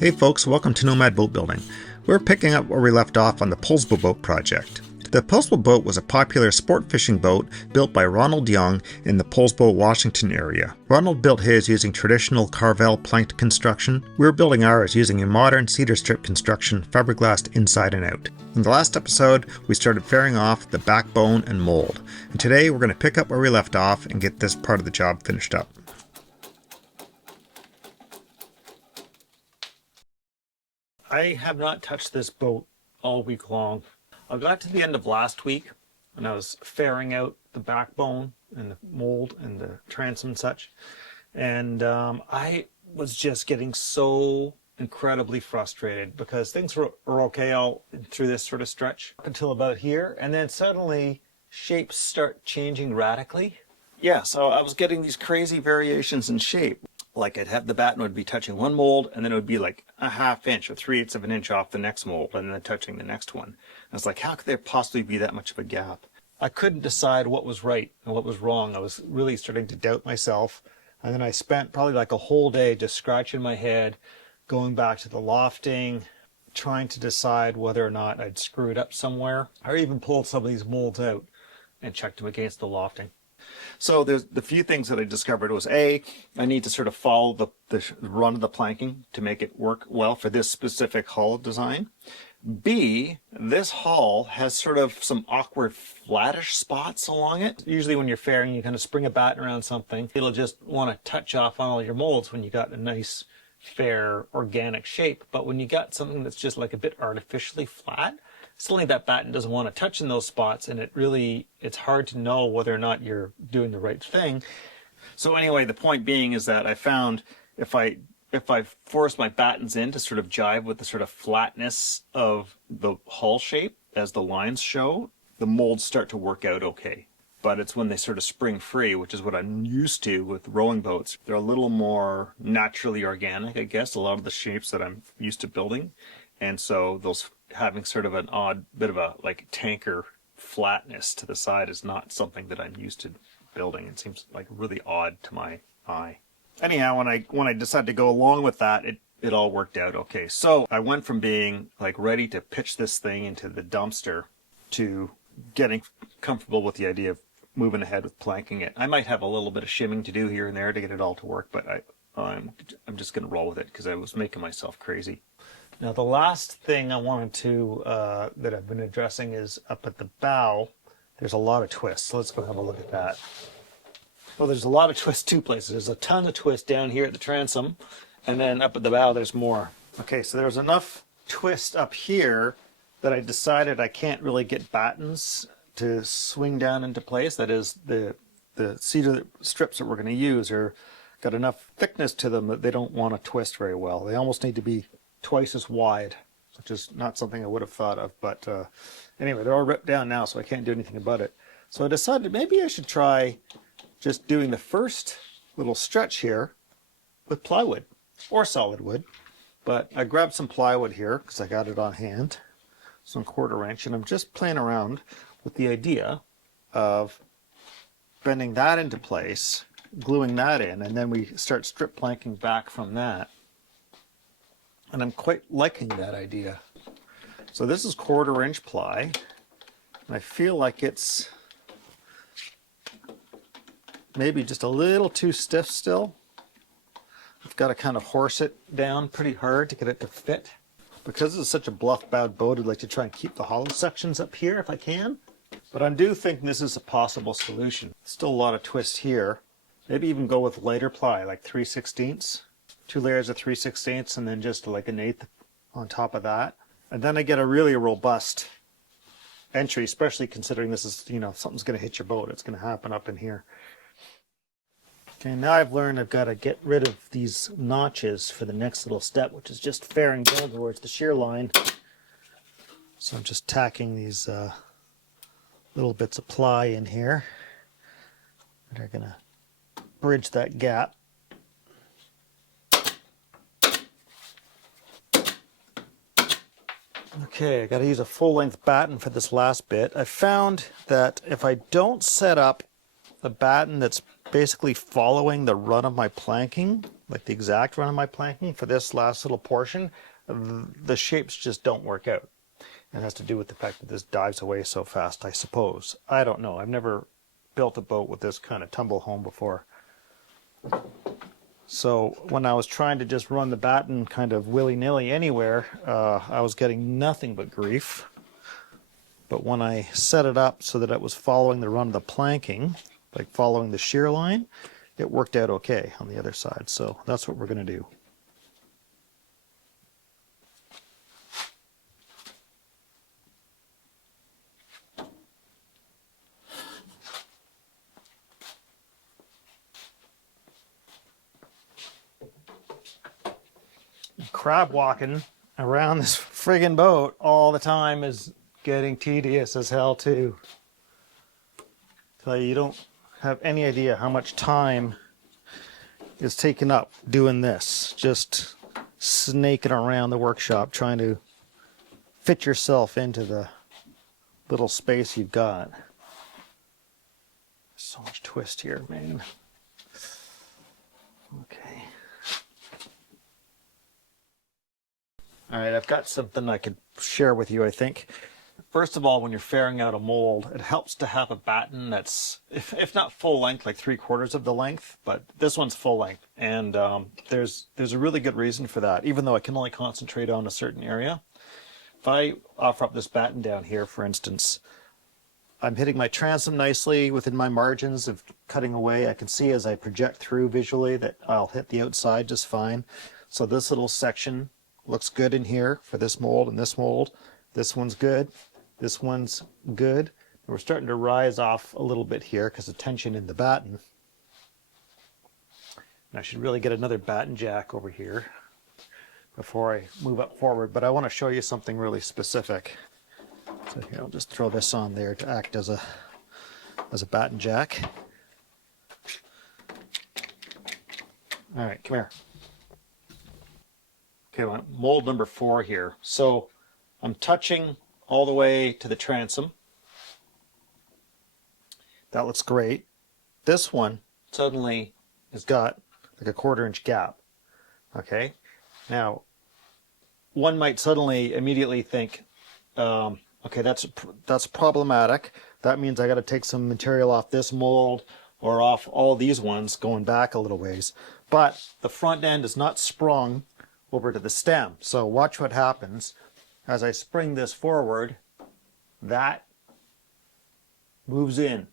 Hey folks, welcome to Nomad Boat Building. We're picking up where we left off on the Poulsbo Boat Project. The Poulsbo boat was a popular sport fishing boat built by Ronald Young in the Poulsbo, Washington area. Ronald built his using traditional Carvel planked construction. We're building ours using a modern cedar strip construction, fibreglassed inside and out. In the last episode, we started fairing off the backbone and mould. And today we're going to pick up where we left off and get this part of the job finished up. I have not touched this boat all week long. I got to the end of last week and I was fairing out the backbone and the mould and the transom and such. And I was just getting so incredibly frustrated because things were okay all through this sort of stretch up until about here. And then suddenly shapes start changing radically. Yeah, so I was getting these crazy variations in shape. Like I'd have the batten would be touching one mold and then it would be like a ½ inch or 3/8 of an inch off the next mold and then touching the next one. And I was like, how could there possibly be that much of a gap? I couldn't decide what was right and what was wrong. I was really starting to doubt myself. And then I spent probably like a whole day just scratching my head, going back to the lofting, trying to decide whether or not I'd screwed up somewhere. I even pulled some of these molds out and checked them against the lofting. So there's the few things that I discovered was A, I need to sort of follow the run of the planking to make it work well for this specific hull design. B, this hull has sort of some awkward flattish spots along it. Usually when you're fairing, you kind of spring a batten around something. It'll just want to touch off on all your molds when you got a nice, fair, organic shape. But when you got something that's just like a bit artificially flat, suddenly that batten doesn't want to touch in those spots, and it's hard to know whether or not you're doing the right thing. So anyway, the point being is that I found if I force my battens in to sort of jive with the sort of flatness of the hull shape as the lines show, the molds start to work out okay. But it's when they sort of spring free, which is what I'm used to with rowing boats. They're a little more naturally organic, I guess, a lot of the shapes that I'm used to building. And so those having sort of an odd bit of a like tanker flatness to the side is not something that I'm used to building. It seems like really odd to my eye. Anyhow, when I decided to go along with that, it all worked out okay. So I went from being like ready to pitch this thing into the dumpster to getting comfortable with the idea of moving ahead with planking it. I might have a little bit of shimming to do here and there to get it all to work, but I'm just going to roll with it because I was making myself crazy. Now the last thing I wanted to, that I've been addressing is up at the bow, there's a lot of twists. So let's go have a look at that. Well, there's a lot of twists two places. There's a ton of twists down here at the transom, and then up at the bow there's more. Okay, so there's enough twist up here that I decided I can't really get battens to swing down into place. That is, the cedar strips that we're going to use got enough thickness to them that they don't want to twist very well. They almost need to be twice as wide, which is not something I would have thought of, but anyway, they're all ripped down now, so I can't do anything about it. So I decided maybe I should try just doing the first little stretch here with plywood or solid wood. But I grabbed some plywood here because I got it on hand, some 1/4 inch, and I'm just playing around with the idea of bending that into place, gluing that in, and then we start strip planking back from that. And I'm quite liking that idea. So this is 1/4 inch ply, and I feel like it's maybe just a little too stiff still. I've got to kind of horse it down pretty hard to get it to fit. Because it's such a bluff-bowed boat, I'd like to try and keep the hollow sections up here if I can. But I do think this is a possible solution. Still a lot of twist here. Maybe even go with lighter ply, like 3/16. 2 layers of 3/16 and then just like 1/8 on top of that. And then I get a really robust entry, especially considering this is, if something's going to hit your boat, it's going to happen up in here. Okay, now I've learned I've got to get rid of these notches for the next little step, which is just fairing down towards the shear line. So I'm just tacking these little bits of ply in here that are going to bridge that gap. Okay, I got to use a full-length batten for this last bit. I found that if I don't set up a batten that's basically following the run of my planking, like the exact run of my planking for this last little portion, the shapes just don't work out. It has to do with the fact that this dives away so fast, I suppose. I don't know. I've never built a boat with this kind of tumble home before. So when I was trying to just run the batten kind of willy-nilly anywhere, I was getting nothing but grief. But when I set it up so that it was following the run of the planking, like following the shear line, it worked out okay on the other side. So that's what we're going to do. Crab walking around this friggin' boat all the time is getting tedious as hell too. So you don't have any idea how much time is taken up doing this, just snaking around the workshop trying to fit yourself into the little space you've got. So much twist here, man. Okay. All right, I've got something I could share with you, I think. First of all, when you're fairing out a mold, it helps to have a batten that's, if not full length, like 3/4 of the length, but this one's full length. And there's a really good reason for that, even though I can only concentrate on a certain area. If I offer up this batten down here, for instance, I'm hitting my transom nicely within my margins of cutting away. I can see as I project through visually that I'll hit the outside just fine. So this little section looks good in here for this mold and this mold. This one's good. This one's good. We're starting to rise off a little bit here because of tension in the batten. And I should really get another batten jack over here before I move up forward, but I want to show you something really specific. So here, I'll just throw this on there to act as a batten jack. All right, come here. Okay, mold number 4 here. So I'm touching all the way to the transom. That looks great. This one suddenly has got like a 1/4 inch gap. Okay, now one might suddenly immediately think, okay, that's problematic. That means I got to take some material off this mold or off all these ones going back a little ways. But the front end is not sprung over to the stem. So watch what happens. As I spring this forward, that moves in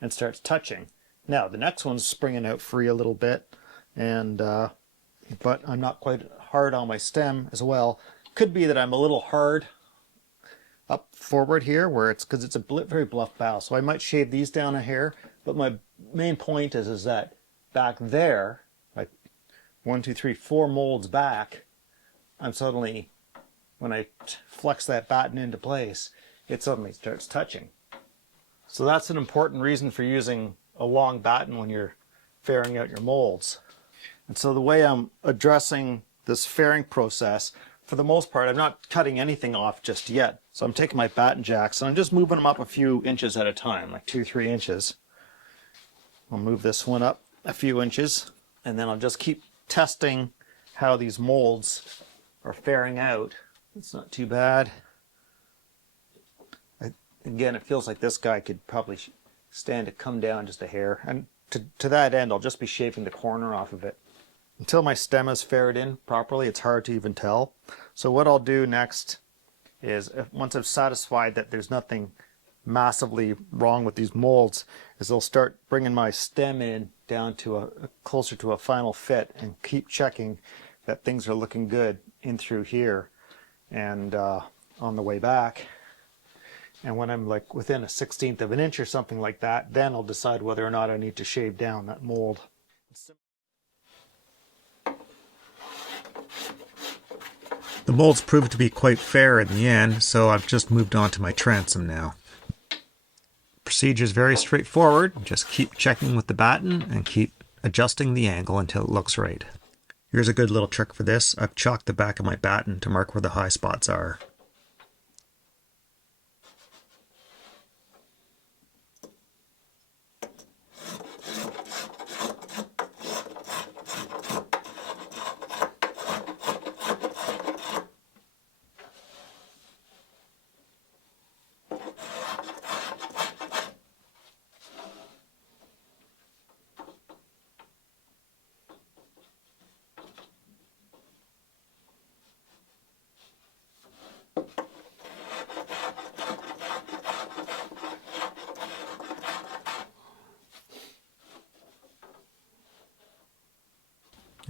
and starts touching. Now the next one's springing out free a little bit, and but I'm not quite hard on my stem as well. Could be that I'm a little hard up forward here, where it's because it's a very bluff bow. So I might shave these down a hair, but my main point is that back there, like 1, 2, 3, 4 molds back, I'm suddenly, when I flex that batten into place, it suddenly starts touching. So that's an important reason for using a long batten when you're fairing out your molds. And so the way I'm addressing this fairing process, for the most part, I'm not cutting anything off just yet. So I'm taking my batten jacks and I'm just moving them up a few inches at a time, like 2, 3 inches. I'll move this one up a few inches, and then I'll just keep testing how these molds are fairing out. It's not too bad. Again, it feels like this guy could probably stand to come down just a hair. And to that end, I'll just be shaving the corner off of it. Until my stem is faired in properly, it's hard to even tell. So what I'll do next is, once I've satisfied that there's nothing massively wrong with these molds, is I'll start bringing my stem in down to closer to a final fit and keep checking that things are looking good in through here and on the way back. And when I'm like within a 1/16 of an inch or something like that, then I'll decide whether or not I need to shave down that mold. The molds proved to be quite fair in the end, so I've just moved on to my transom now. Procedure is very straightforward. Just keep checking with the batten and keep adjusting the angle until it looks right. Here's a good little trick for this. I've chalked the back of my batten to mark where the high spots are.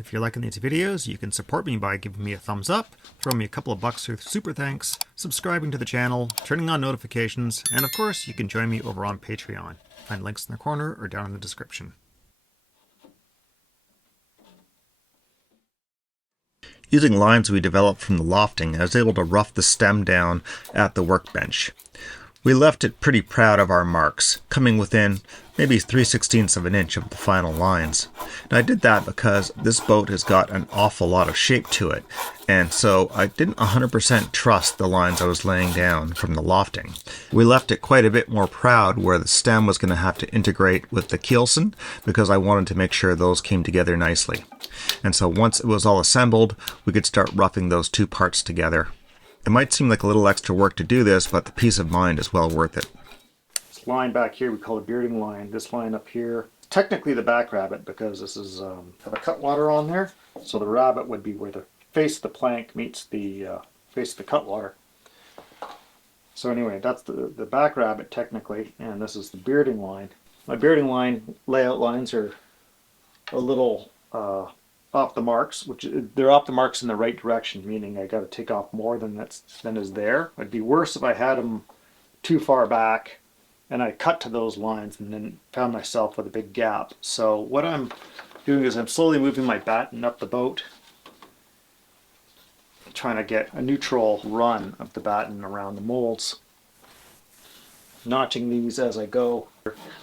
If you're liking these videos, you can support me by giving me a thumbs up, throwing me a couple of bucks through super thanks, subscribing to the channel, turning on notifications, and of course, you can join me over on Patreon. Find links in the corner or down in the description. Using lines we developed from the lofting, I was able to rough the stem down at the workbench. We left it pretty proud of our marks, coming within maybe 3/16 of an inch of the final lines. And I did that because this boat has got an awful lot of shape to it, and so I didn't 100% trust the lines I was laying down from the lofting. We left it quite a bit more proud where the stem was going to have to integrate with the keelson because I wanted to make sure those came together nicely. And so once it was all assembled, we could start roughing those two parts together. It might seem like a little extra work to do this, but the peace of mind is well worth it. This line back here we call a bearding line. This line up here, technically the back rabbet, because this is have a cutwater on there. So the rabbet would be where the face of the plank meets the face of the cutwater. So anyway, that's the back rabbet technically, and this is the bearding line. My bearding line layout lines are a little off the marks, which they're off the marks in the right direction, meaning I got to take off more than is there. It'd be worse if I had them too far back and I cut to those lines and then found myself with a big gap. So what I'm doing is I'm slowly moving my batten up the boat, trying to get a neutral run of the batten around the molds, notching these as I go.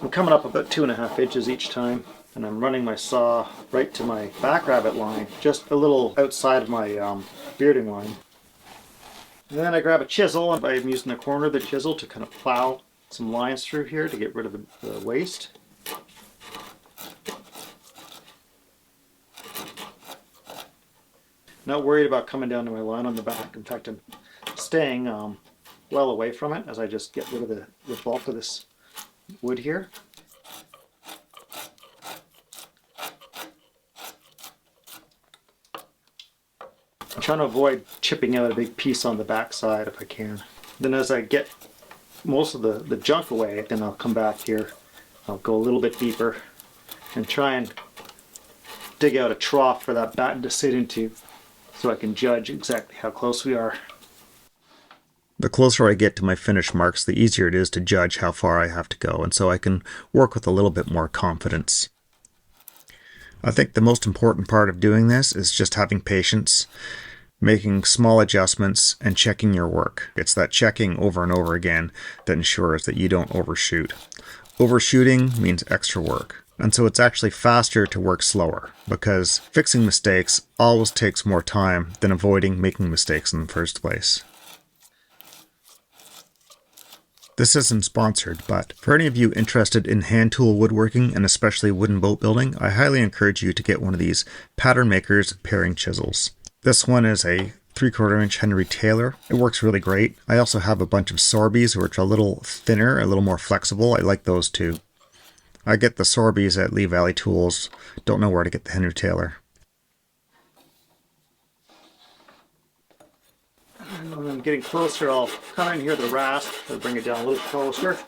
I'm coming up about 2.5 inches each time, and I'm running my saw right to my back rabbet line, just a little outside of my bearding line. And then I grab a chisel, and I'm using the corner of the chisel to kind of plow some lines through here to get rid of the waste. Not worried about coming down to my line on the back. In fact, I'm staying well away from it as I just get rid of the bulk of this wood here. I'm trying to avoid chipping out a big piece on the back side if I can. Then as I get most of the junk away, then I'll come back here. I'll go a little bit deeper and try and dig out a trough for that batten to sit into so I can judge exactly how close we are. The closer I get to my finished marks, the easier it is to judge how far I have to go, and so I can work with a little bit more confidence. I think the most important part of doing this is just having patience, making small adjustments, and checking your work. It's that checking over and over again that ensures that you don't overshoot. Overshooting means extra work, and so it's actually faster to work slower, because fixing mistakes always takes more time than avoiding making mistakes in the first place. This isn't sponsored, but for any of you interested in hand tool woodworking and especially wooden boat building, I highly encourage you to get one of these Pattern Makers paring chisels. This one is a 3/4 inch Henry Taylor. It works really great. I also have a bunch of Sorbies, which are a little thinner, a little more flexible. I like those too. I get the Sorbies at Lee Valley Tools. Don't know where to get the Henry Taylor. When I'm getting closer, I'll come in here the rasp and bring it down a little closer.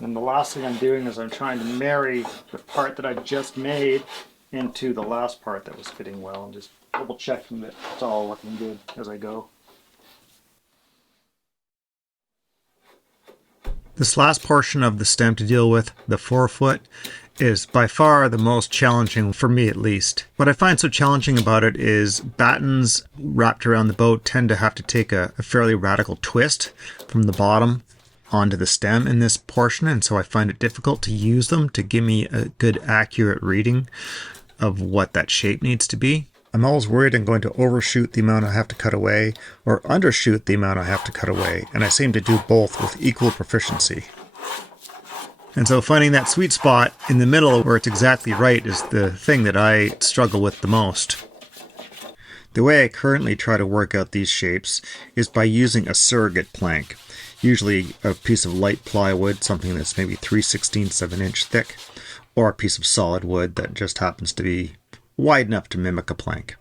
And the last thing I'm doing is I'm trying to marry the part that I just made into the last part that was fitting well, and just double checking that it's all looking good as I go. This last portion of the stem to deal with, the forefoot, is by far the most challenging, for me at least. What I find so challenging about it is battens wrapped around the boat tend to have to take a fairly radical twist from the bottom onto the stem in this portion, and so I find it difficult to use them to give me a good accurate reading of what that shape needs to be. I'm always worried I'm going to overshoot the amount I have to cut away or undershoot the amount I have to cut away, and I seem to do both with equal proficiency. And so finding that sweet spot in the middle where it's exactly right is the thing that I struggle with the most. The way I currently try to work out these shapes is by using a surrogate plank, usually a piece of light plywood, something that's maybe 3/16 of an inch thick, or a piece of solid wood that just happens to be wide enough to mimic a plank.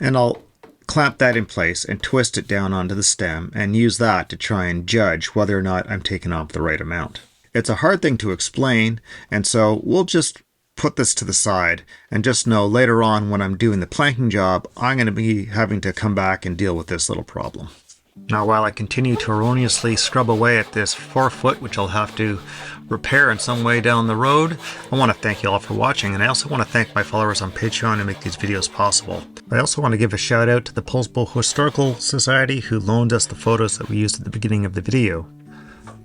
And I'll clamp that in place and twist it down onto the stem and use that to try and judge whether or not I'm taking off the right amount. It's a hard thing to explain, and so we'll just put this to the side and just know later on when I'm doing the planking job, I'm going to be having to come back and deal with this little problem. Now, while I continue to erroneously scrub away at this forefoot, which I'll have to repair in some way down the road, I want to thank you all for watching, and I also want to thank my followers on Patreon who make these videos possible. I also want to give a shout out to the Poulsbo Historical Society who loaned us the photos that we used at the beginning of the video.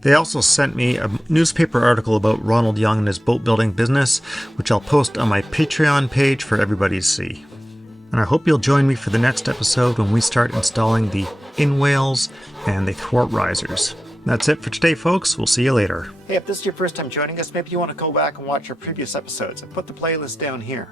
They also sent me a newspaper article about Ronald Young and his boat building business, which I'll post on my Patreon page for everybody to see. And I hope you'll join me for the next episode when we start installing the inwales and the thwart risers. That's it for today, folks. We'll see you later. Hey, if this is your first time joining us, maybe you want to go back and watch our previous episodes. I put the playlist down here.